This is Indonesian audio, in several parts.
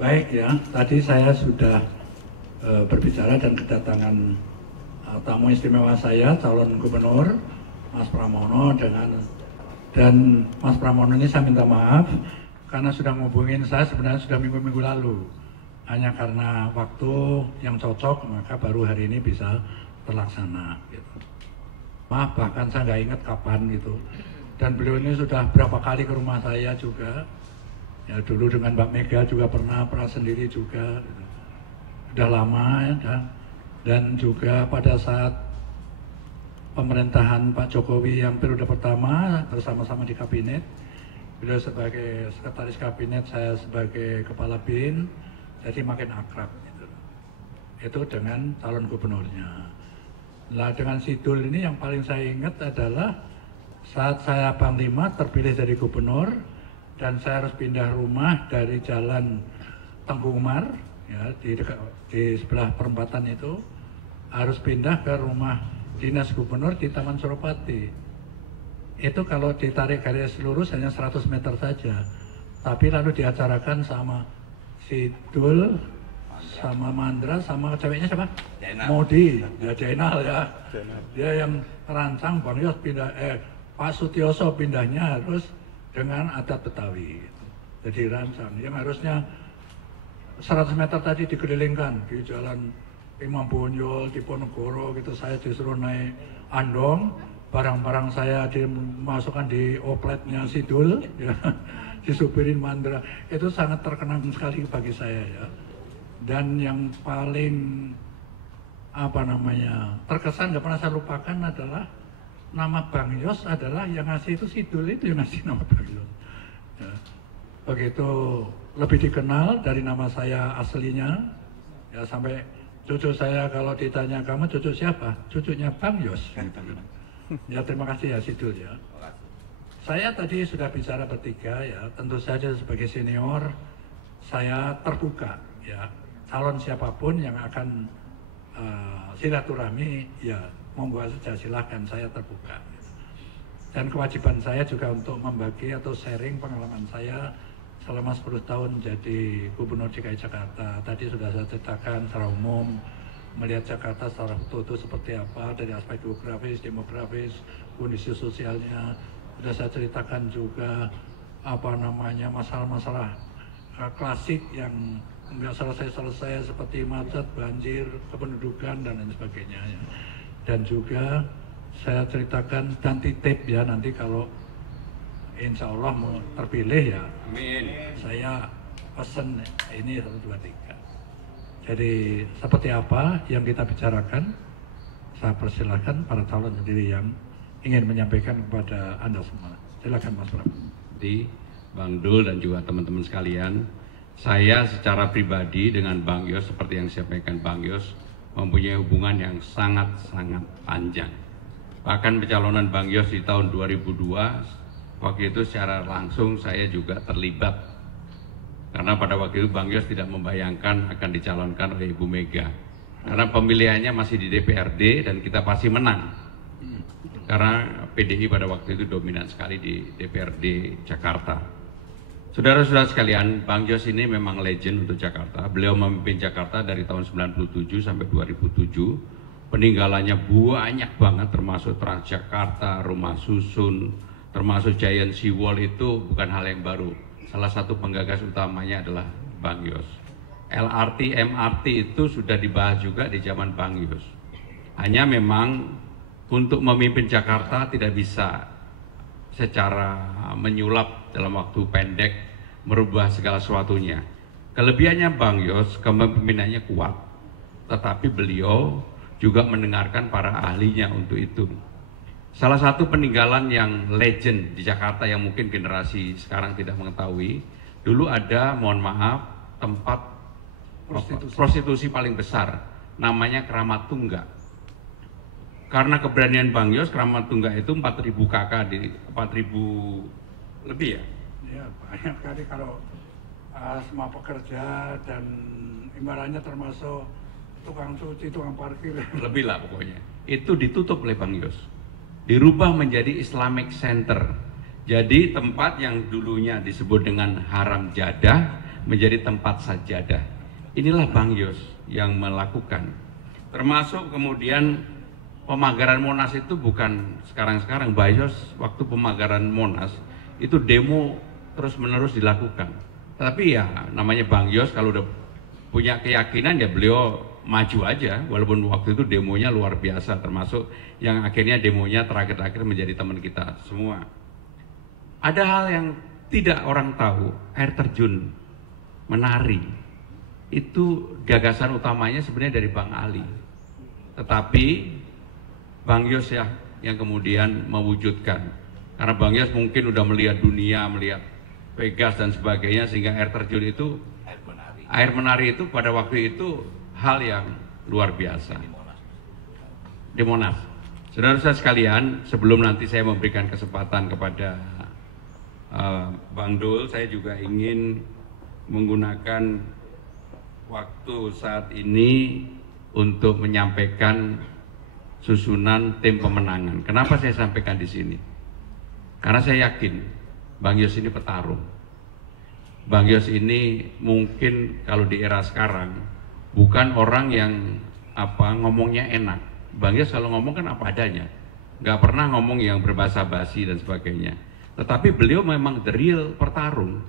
Baik ya, tadi saya sudah berbicara dan kedatangan tamu istimewa saya, calon gubernur Mas Pramono dan Mas Pramono ini saya minta maaf karena sudah ngubungin saya sebenarnya sudah minggu-minggu lalu. Hanya karena waktu yang cocok maka baru hari ini bisa terlaksana gitu. Maaf, bahkan saya nggak ingat kapan gitu. Dan beliau ini sudah berapa kali ke rumah saya juga. Ya dulu dengan Mbak Mega juga pernah sendiri juga. Gitu. Udah lama ya. Dan juga pada saat pemerintahan Pak Jokowi yang periode pertama bersama-sama di kabinet, beliau sebagai sekretaris kabinet, saya sebagai kepala BIN, jadi makin akrab gitu. Itu dengan calon gubernurnya. Nah dengan Sidul ini yang paling saya ingat adalah saat saya Panglima terpilih jadi gubernur dan saya harus pindah rumah dari Jalan Tengku Umar ya, di sebelah perempatan itu, harus pindah ke rumah dinas gubernur di Taman Suropati. Itu kalau ditarik garis lurus hanya 100 meter saja, tapi lalu diacarakan sama Sidul, sama Mandra, sama ceweknya siapa? Modi, ya Jainal ya. Dia yang rancang Bang Yos pindah, Pak Sutioso pindahnya harus dengan adat Betawi. Jadi rancang, yang harusnya 100 meter tadi dikelilingkan di jalan Imam Bonjol, Diponegoro gitu, saya disuruh naik andong, barang-barang saya dimasukkan di opletnya Sidul, ya, disupirin Mandra. Itu sangat terkenang sekali bagi saya ya. Dan yang paling terkesan gak pernah saya lupakan adalah nama Bang Yos adalah yang ngasih itu Sidul, itu yang ngasih nama Bang Yos. Ya. Begitu lebih dikenal dari nama saya aslinya, ya sampai cucu saya kalau ditanya kamu cucu siapa? Cucunya Bang Yos. Ya terima kasih ya Sidul ya. Saya tadi sudah bicara bertiga ya, tentu saja sebagai senior saya terbuka ya, calon siapapun yang akan silaturahmi ya monggo saja, silahkan, saya terbuka. Dan kewajiban saya juga untuk membagi atau sharing pengalaman saya selama 10 tahun jadi Gubernur DKI Jakarta. Tadi sudah saya ceritakan secara umum, melihat Jakarta secara utuh seperti apa dari aspek geografis, demografis, kondisi sosialnya. Sudah saya ceritakan juga masalah-masalah klasik yang nggak selesai-selesai seperti macet, banjir, kependudukan dan lain sebagainya. Dan juga saya ceritakan dan titip ya, nanti kalau insya Allah mau terpilih ya, amin, saya pesen ini 1, 2, 3. Jadi seperti apa yang kita bicarakan, saya persilahkan para calon sendiri yang ingin menyampaikan kepada Anda semua. Silakan Mas Bram. Di Bang Dul dan juga teman-teman sekalian, saya secara pribadi dengan Bang Yos seperti yang disampaikan Bang Yos mempunyai hubungan yang sangat-sangat panjang. Bahkan pencalonan Bang Yos di tahun 2002, waktu itu secara langsung saya juga terlibat. Karena pada waktu itu Bang Yos tidak membayangkan akan dicalonkan oleh Ibu Mega. Karena pemilihannya masih di DPRD dan kita pasti menang. Karena PDI pada waktu itu dominan sekali di DPRD Jakarta. Saudara-saudara sekalian, Bang Yos ini memang legend untuk Jakarta. Beliau memimpin Jakarta dari tahun 97 sampai 2007. Peninggalannya banyak banget, termasuk Transjakarta, rumah susun, termasuk Giant Sea Wall, itu bukan hal yang baru. Salah satu penggagas utamanya adalah Bang Yos. LRT, MRT itu sudah dibahas juga di zaman Bang Yos. Hanya memang untuk memimpin Jakarta tidak bisa secara menyulap dalam waktu pendek merubah segala sesuatunya. Kelebihannya Bang Yos, kepemimpinannya kuat, tetapi beliau juga mendengarkan para ahlinya untuk itu. Salah satu peninggalan yang legend di Jakarta yang mungkin generasi sekarang tidak mengetahui, dulu ada, mohon maaf, tempat prostitusi paling besar, namanya Keramat Tunggak. Karena keberanian Bang Yos, Keramat Tunggak itu 4.000 kakak, di 4.000 lebih ya? Ya banyak kali kalau semua pekerja dan imbalannya termasuk tukang cuci, tukang parkir. Lebih lah pokoknya. Itu ditutup oleh Bang Yos. Dirubah menjadi Islamic Center. Jadi tempat yang dulunya disebut dengan Haram Jadah menjadi tempat sajadah. Inilah Bang Yos yang melakukan. Termasuk kemudian pemagaran Monas itu bukan sekarang-sekarang. Bang Yos waktu pemagaran Monas itu demo terus-menerus dilakukan. Tapi ya namanya Bang Yos kalau udah punya keyakinan ya beliau maju aja, walaupun waktu itu demonya luar biasa, termasuk yang akhirnya demonya terakhir-akhir menjadi teman kita semua. Ada hal yang tidak orang tahu, air terjun menari itu gagasan utamanya sebenarnya dari Bang Ali, tetapi Bang Yos ya yang kemudian mewujudkan, karena Bang Yos mungkin udah melihat dunia, melihat Vegas dan sebagainya, sehingga air terjun itu, air menari itu pada waktu itu hal yang luar biasa di Monas. Saudara-saudara sekalian, sebelum nanti saya memberikan kesempatan kepada Bang Dul, saya juga ingin menggunakan waktu saat ini untuk menyampaikan susunan tim pemenangan. Kenapa saya sampaikan di sini? Karena saya yakin Bang Yos ini petarung. Bang Yos ini mungkin kalau di era sekarang bukan orang yang ngomongnya enak. Bang Yos kalau ngomong kan apa adanya, nggak pernah ngomong yang berbahasa basi dan sebagainya. Tetapi beliau memang the real petarung,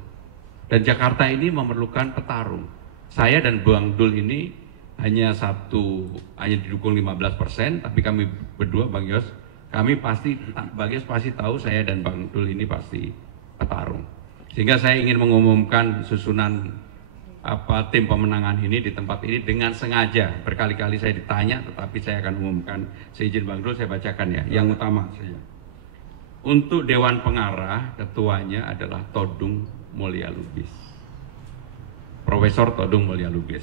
dan Jakarta ini memerlukan petarung. Saya dan Bang Dul ini hanya didukung 15%, tapi kami berdua Bang Yos, Bang Yos pasti tahu saya dan Bang Dul ini pasti petarung. Sehingga saya ingin mengumumkan susunan tim pemenangan ini di tempat ini dengan sengaja. Berkali-kali saya ditanya, tetapi saya akan umumkan. Seizin Bang Dul saya bacakan ya. Yang utama saja. Untuk Dewan Pengarah, ketuanya adalah Todung Mulya Lubis, Profesor Todung Mulya Lubis.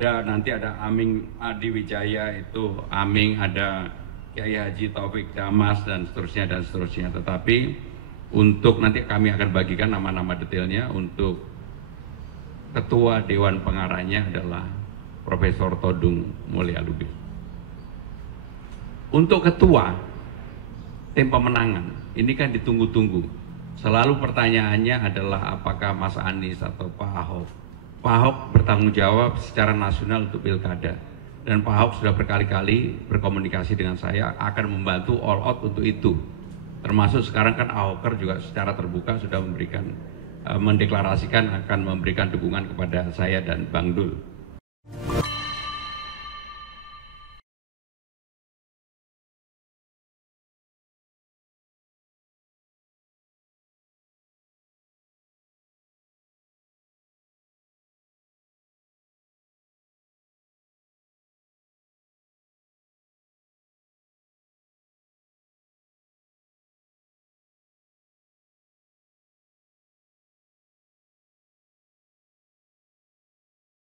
Nanti ada Aming Adi Wijaya, itu Aming, ada Kiai Haji Taufik Damas dan seterusnya. Tetapi untuk nanti kami akan bagikan nama-nama detailnya. Untuk Ketua Dewan Pengarahnya adalah Profesor Todung Mulya Lubis. Untuk Ketua tim pemenangan, ini kan ditunggu-tunggu. Selalu pertanyaannya adalah apakah Mas Anies atau Pak Ahok. Pak Ahok bertanggung jawab secara nasional untuk pilkada, dan Pak Ahok sudah berkali-kali berkomunikasi dengan saya akan membantu all out untuk itu. Termasuk sekarang kan Ahoker juga secara terbuka sudah mendeklarasikan akan memberikan dukungan kepada saya dan Bang Dul.